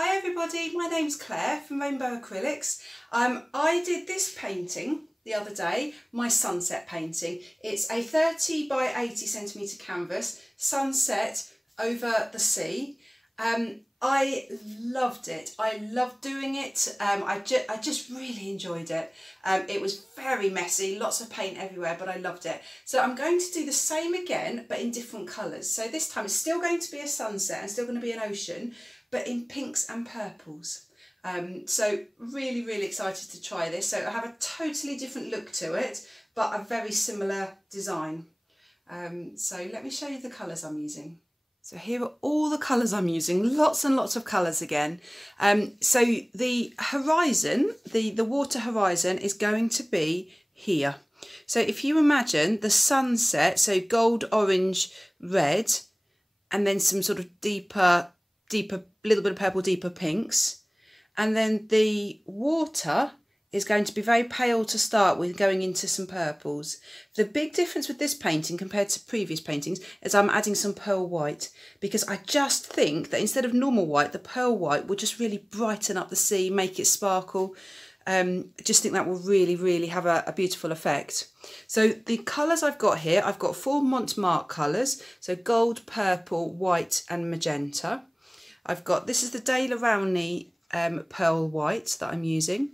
Hi everybody, my name's Claire from Rainbow Acrylics. I did this painting the other day, my sunset painting. It's a 30 by 80 centimetre canvas, sunset over the sea. I loved it. I loved doing it. I just really enjoyed it. It was very messy, lots of paint everywhere, but I loved it. So I'm going to do the same again, but in different colours. So this time it's still going to be a sunset and still going to be an ocean, but in pinks and purples. So really excited to try this. So I have a totally different look to it, but a very similar design. So let me show you the colours I'm using. So here are all the colours I'm using, lots and lots of colours again. So the horizon, the water horizon is going to be here. So if you imagine the sunset, so gold, orange, red, and then some sort of deeper, little bit of purple, deeper pinks. And then the water is going to be very pale to start with, going into some purples. The big difference with this painting compared to previous paintings is I'm adding some pearl white, because I just think that instead of normal white, the pearl white will just really brighten up the sea, make it sparkle. Just think that will really have a beautiful effect. So the colours I've got here, I've got 4 Montmartre colours, so gold, purple, white and magenta. I've got, this is the De La Rowney pearl white that I'm using.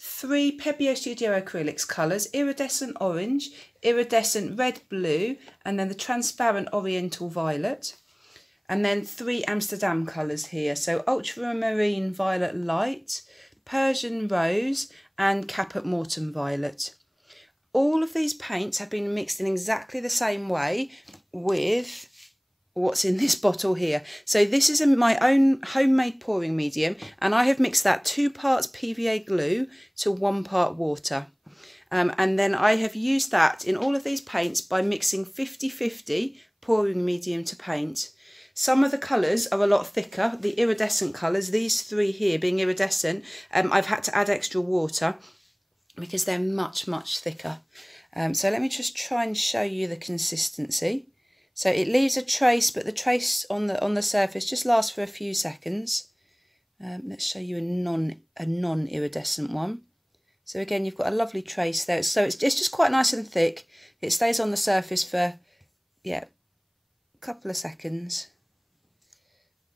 3 Pebeo Studio Acrylics colours, iridescent orange, iridescent red blue, and then the transparent oriental violet. And then 3 Amsterdam colours here, so ultramarine violet light, Persian rose and Caput Mortem violet. All of these paints have been mixed in exactly the same way with what's in this bottle here. So this is my own homemade pouring medium, and I have mixed that 2 parts PVA glue to 1 part water. And then I have used that in all of these paints by mixing 50-50 pouring medium to paint. Some of the colours are a lot thicker, the iridescent colours, these 3 here being iridescent, I've had to add extra water because they're much thicker. So let me just try and show you the consistency. So it leaves a trace, but the trace on the surface just lasts for a few seconds. Let's show you a non-iridescent one. So again, you've got a lovely trace there. So it's just quite nice and thick. It stays on the surface for, yeah, a couple of seconds.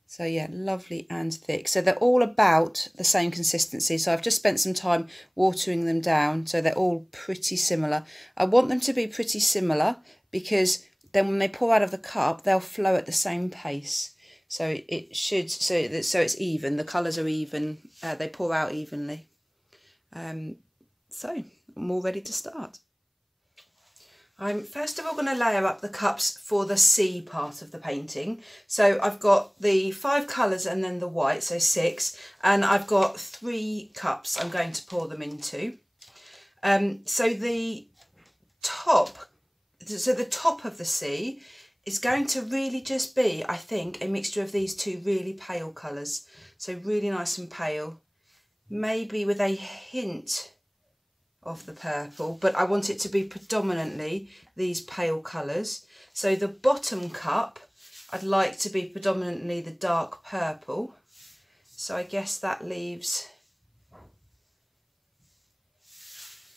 So yeah, lovely and thick. So they're all about the same consistency. So I've just spent some time watering them down. So they're all pretty similar. I want them to be pretty similar because then when they pour out of the cup, they'll flow at the same pace. So it should, so it's even, the colours are even, they pour out evenly. So I'm all ready to start. I'm first of all going to layer up the cups for the sea part of the painting. So I've got the 5 colours and then the white, so 6, and I've got 3 cups I'm going to pour them into. So the top of the sea is going to really just be, I think, a mixture of these 2 really pale colours. So really nice and pale, maybe with a hint of the purple, but I want it to be predominantly these pale colours. So the bottom cup, I'd like to be predominantly the dark purple. So I guess that leaves,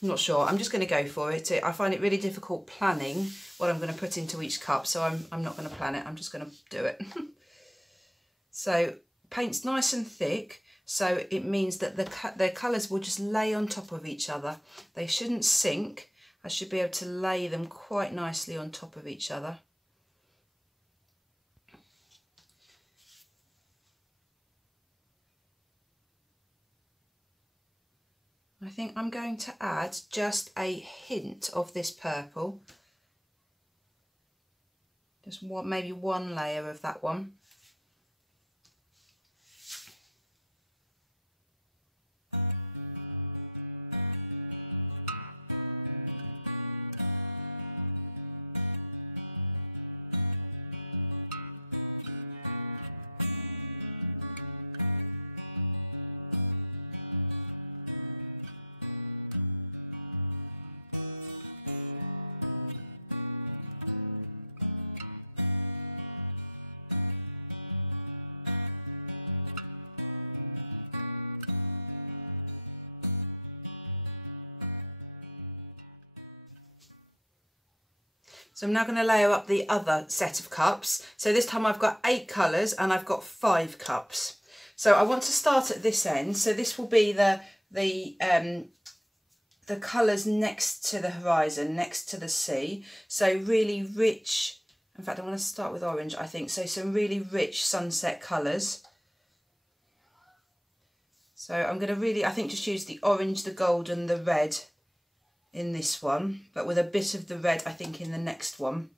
I'm not sure, I'm just going to go for it. I find it really difficult planning what I'm going to put into each cup, so I'm not going to plan it, I'm just going to do it. So paint's nice and thick, so it means that their colours will just lay on top of each other. They shouldn't sink. I should be able to lay them quite nicely on top of each other. I think I'm going to add just a hint of this purple. Just maybe 1 layer of that one. So I'm now going to layer up the other set of cups. So this time I've got 8 colours and I've got 5 cups. So I want to start at this end. So this will be the colours next to the horizon, next to the sea. So really rich, in fact I want to start with orange I think. So some really rich sunset colours. So I'm going to really, I think, just use the orange, the gold and the red in this one, but with a bit of the red I think in the next one.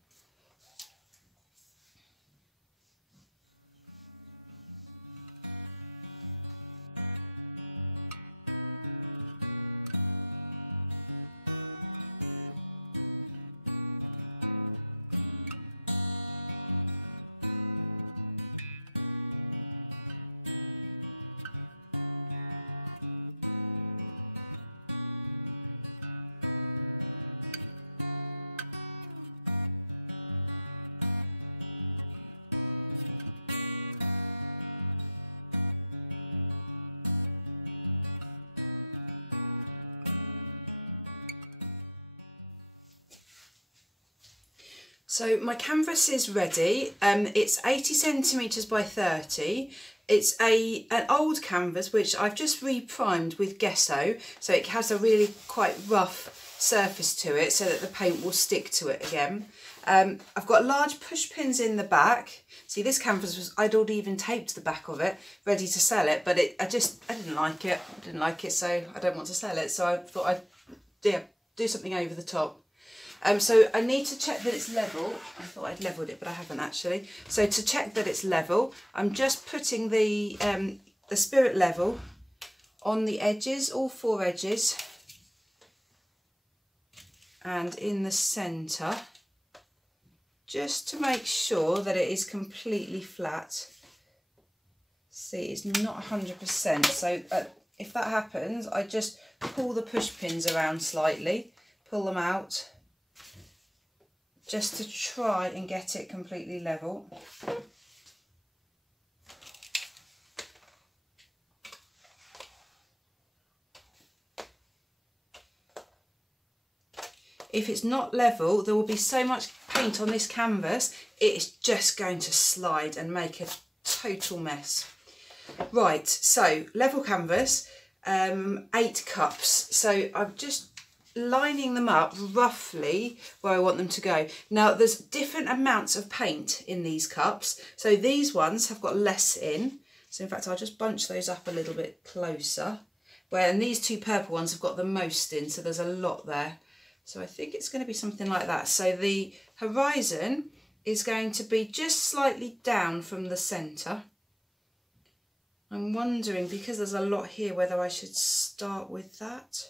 So my canvas is ready. It's 80 centimetres by 30. It's an old canvas which I've just re-primed with gesso, so it has a really quite rough surface to it so that the paint will stick to it again. I've got large push pins in the back. See, this canvas I'd already even taped the back of it, ready to sell it, but I didn't like it. I didn't like it, so I don't want to sell it. So I thought I'd do something over the top. So I need to check that it's level. I thought I'd levelled it, but I haven't actually. So to check that it's level, I'm just putting the spirit level on the edges, all 4 edges, and in the centre, just to make sure that it is completely flat. See, it's not 100%, so if that happens, I just pull the push pins around slightly, pull them out, just to try and get it completely level. If it's not level, there will be so much paint on this canvas, it is just going to slide and make a total mess. Right, so level canvas, 8 cups. So I'm just lining them up roughly where I want them to go. Now there's different amounts of paint in these cups. So these ones have got less in. So in fact I'll just bunch those up a little bit closer. And these 2 purple ones have got the most in, so there's a lot there. So I think it's going to be something like that. So the horizon is going to be just slightly down from the centre. I'm wondering, because there's a lot here, whether I should start with that.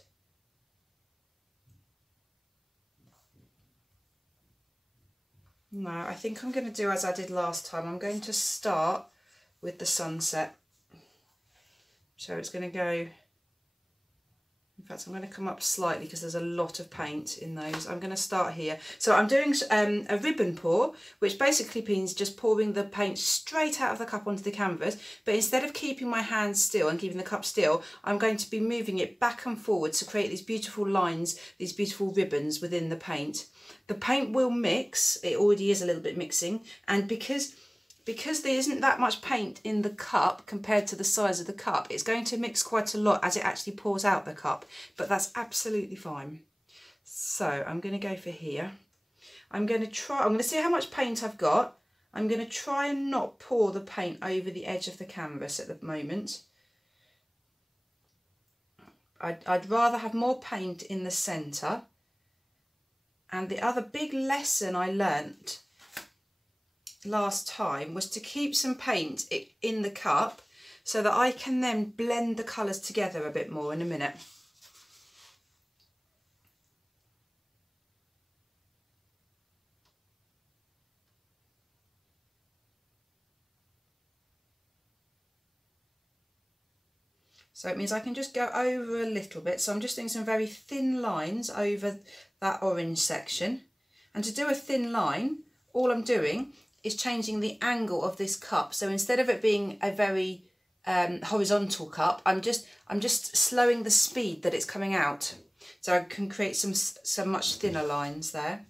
No, I think I'm going to do as I did last time. I'm going to start with the sunset. So it's going to go, in fact I'm going to come up slightly because there's a lot of paint in those. I'm going to start here. So I'm doing a ribbon pour, which basically means just pouring the paint straight out of the cup onto the canvas, but instead of keeping my hand still and keeping the cup still, I'm going to be moving it back and forward to create these beautiful lines, these beautiful ribbons within the paint. The paint will mix, it already is a little bit mixing, and because there isn't that much paint in the cup compared to the size of the cup, it's going to mix quite a lot as it actually pours out the cup, but that's absolutely fine. So I'm going to go for here. I'm going to see how much paint I've got. I'm going to try and not pour the paint over the edge of the canvas at the moment. I'd rather have more paint in the centre. And the other big lesson I learnt last time was to keep some paint in the cup so that I can then blend the colours together a bit more in a minute. So it means I can just go over a little bit. So I'm just doing some very thin lines over that orange section. And to do a thin line, all I'm doing is changing the angle of this cup. So instead of it being a very horizontal cup, I'm just slowing the speed that it's coming out. So I can create some much thinner lines there.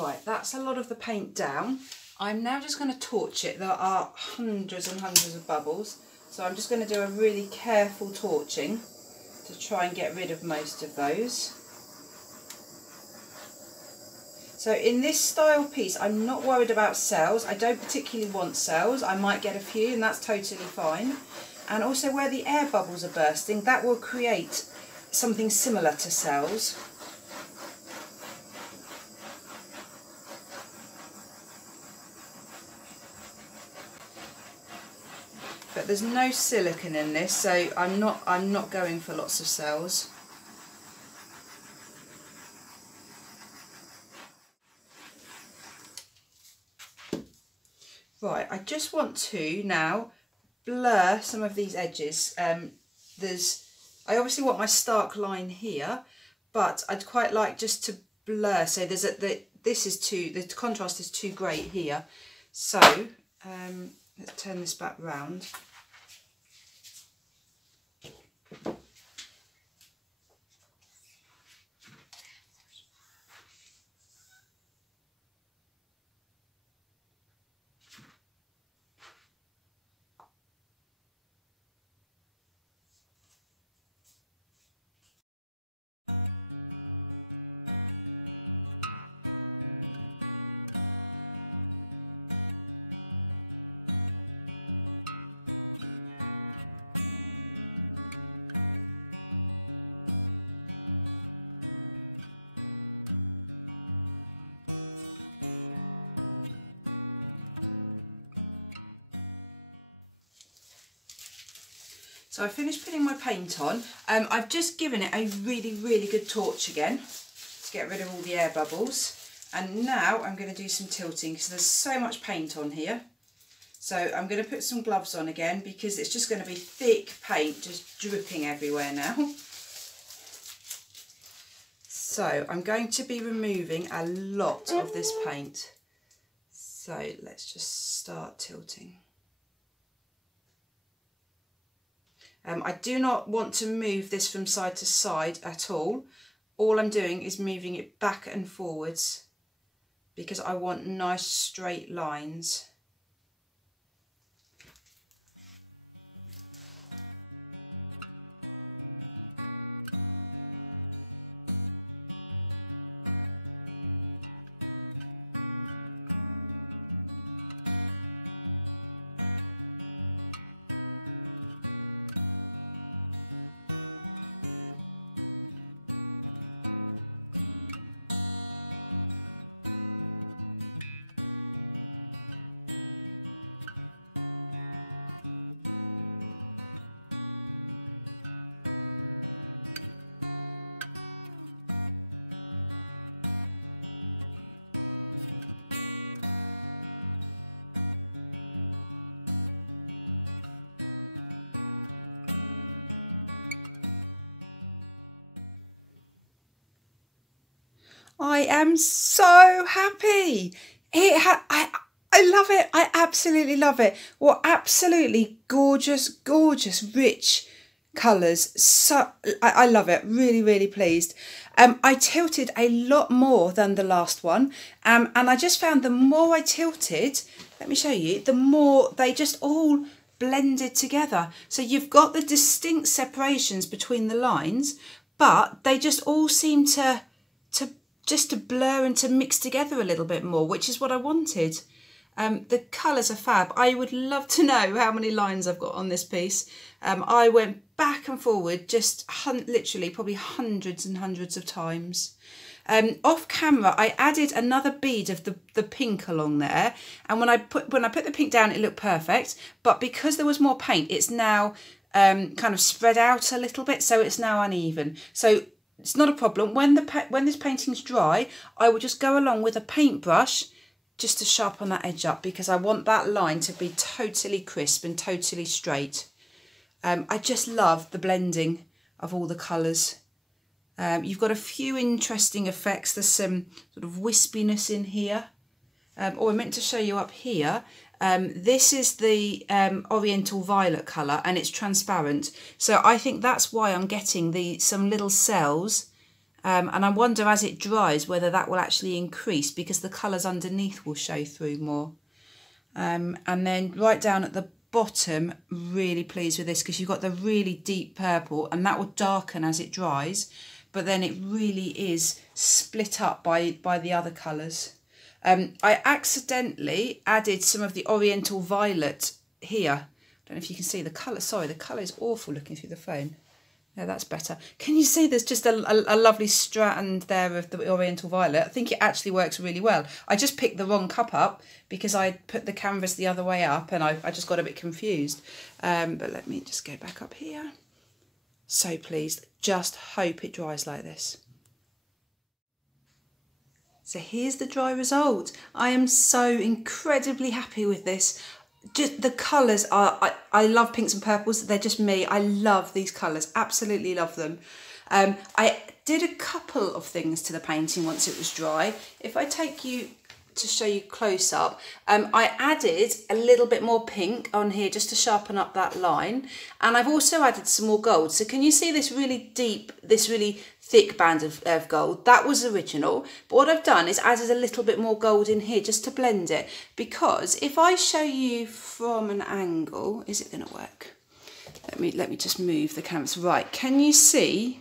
Right, that's a lot of the paint down. I'm now just going to torch it. There are hundreds and hundreds of bubbles, so I'm just going to do a really careful torching to try and get rid of most of those. So in this style piece, I'm not worried about cells. I don't particularly want cells. I might get a few, and that's totally fine. And also where the air bubbles are bursting, that will create something similar to cells. But there's no silicone in this, so I'm not going for lots of cells. Right, I just want to now blur some of these edges. I obviously want my stark line here, but I'd quite like just to blur. So there's the contrast is too great here. So let's turn this back round. So I finished putting my paint on. I've just given it a really, really good torch again to get rid of all the air bubbles. And now I'm going to do some tilting because there's so much paint on here. So I'm going to put some gloves on again because it's just going to be thick paint just dripping everywhere now. So I'm going to be removing a lot of this paint. So let's just start tilting. I do not want to move this from side to side at all. All I'm doing is moving it back and forwards because I want nice straight lines. I am so happy. I love it. I absolutely love it. What absolutely gorgeous, gorgeous, rich colours. So I love it. Really, really pleased. I tilted a lot more than the last one. And I just found the more I tilted, let me show you, the more they just all blended together. So you've got the distinct separations between the lines, but they just all seem to blur and to mix together a little bit more, which is what I wanted. The colours are fab. I would love to know how many lines I've got on this piece. I went back and forward just literally probably hundreds and hundreds of times. Off camera, I added another bead of the pink along there, and when I put the pink down, it looked perfect. But because there was more paint, it's now kind of spread out a little bit, so it's now uneven. So it's not a problem. When this painting's dry, I will just go along with a paintbrush just to sharpen that edge up because I want that line to be totally crisp and totally straight. I just love the blending of all the colours. You've got a few interesting effects. There's some sort of wispiness in here. I meant to show you up here. This is the Oriental Violet colour, and it's transparent. So I think that's why I'm getting some little cells And I wonder as it dries whether that will actually increase because the colours underneath will show through more. And then right down at the bottom, really pleased with this because you've got the really deep purple and that will darken as it dries, but then it really is split up by the other colours. I accidentally added some of the Oriental Violet here. I don't know if you can see the colour. Sorry, the colour is awful looking through the phone. Yeah, that's better. Can you see there's just a lovely strand there of the Oriental Violet? I think it actually works really well. I just picked the wrong cup up because I put the canvas the other way up and I just got a bit confused. But let me just go back up here. So pleased. Just hope it dries like this. So here's the dry result. I am so incredibly happy with this. Just the colours are, I love pinks and purples, they're just me. I love these colours, absolutely love them. I did a couple of things to the painting once it was dry. If I take you to show you close up, I added a little bit more pink on here just to sharpen up that line, and I've also added some more gold. So can you see this really deep, this really thick band of gold? That was original, but what I've done is added a little bit more gold in here just to blend it, because if I show you from an angle, is it going to work? Let me just move the canvas. Right, can you see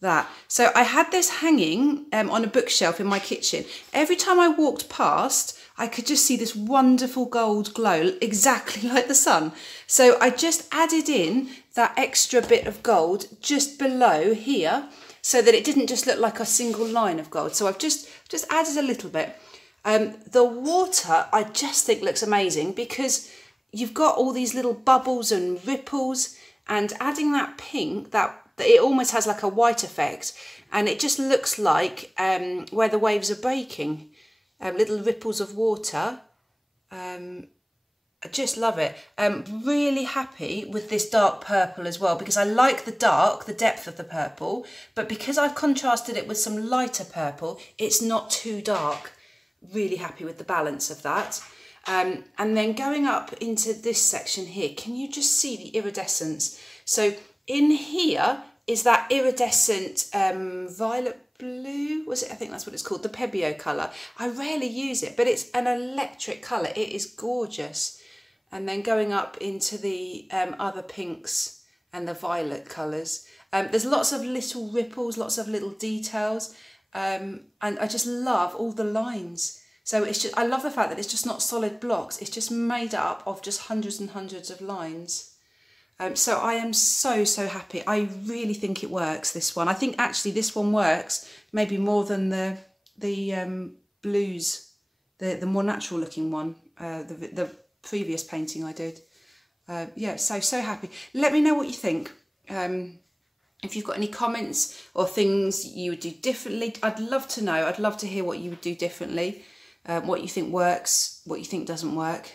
that? So I had this hanging on a bookshelf in my kitchen. Every time I walked past, I could just see this wonderful gold glow, exactly like the sun. So I just added in that extra bit of gold just below here, so that it didn't just look like a single line of gold. So I've just added a little bit. The water I just think looks amazing because you've got all these little bubbles and ripples, and adding that pink, that it almost has like a white effect, and it just looks like where the waves are breaking, little ripples of water. I just love it. Really happy with this dark purple as well, because I like the depth of the purple, but because I've contrasted it with some lighter purple, it's not too dark. Really happy with the balance of that. And then going up into this section here, can you just see the iridescence? So in here is that iridescent violet blue, was it? I think that's what it's called, the Pebbio colour. I rarely use it, but it's an electric colour. It is gorgeous. And then going up into the other pinks and the violet colours. There's lots of little ripples, lots of little details, and I just love all the lines. So it's just, I love the fact that it's just not solid blocks. It's just made up of just hundreds and hundreds of lines. So I am so happy. I really think it works, this one. I think actually this one works maybe more than the blues, the more natural looking one, the previous painting I did. Yeah, so happy. Let me know what you think. If you've got any comments or things you would do differently, I'd love to know. I'd love to hear what you would do differently, what you think works, what you think doesn't work.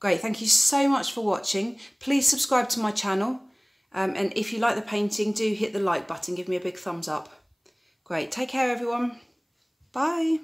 Great, thank you so much for watching. Please subscribe to my channel. And if you like the painting, do hit the like button, give me a big thumbs up. Great, take care everyone. Bye.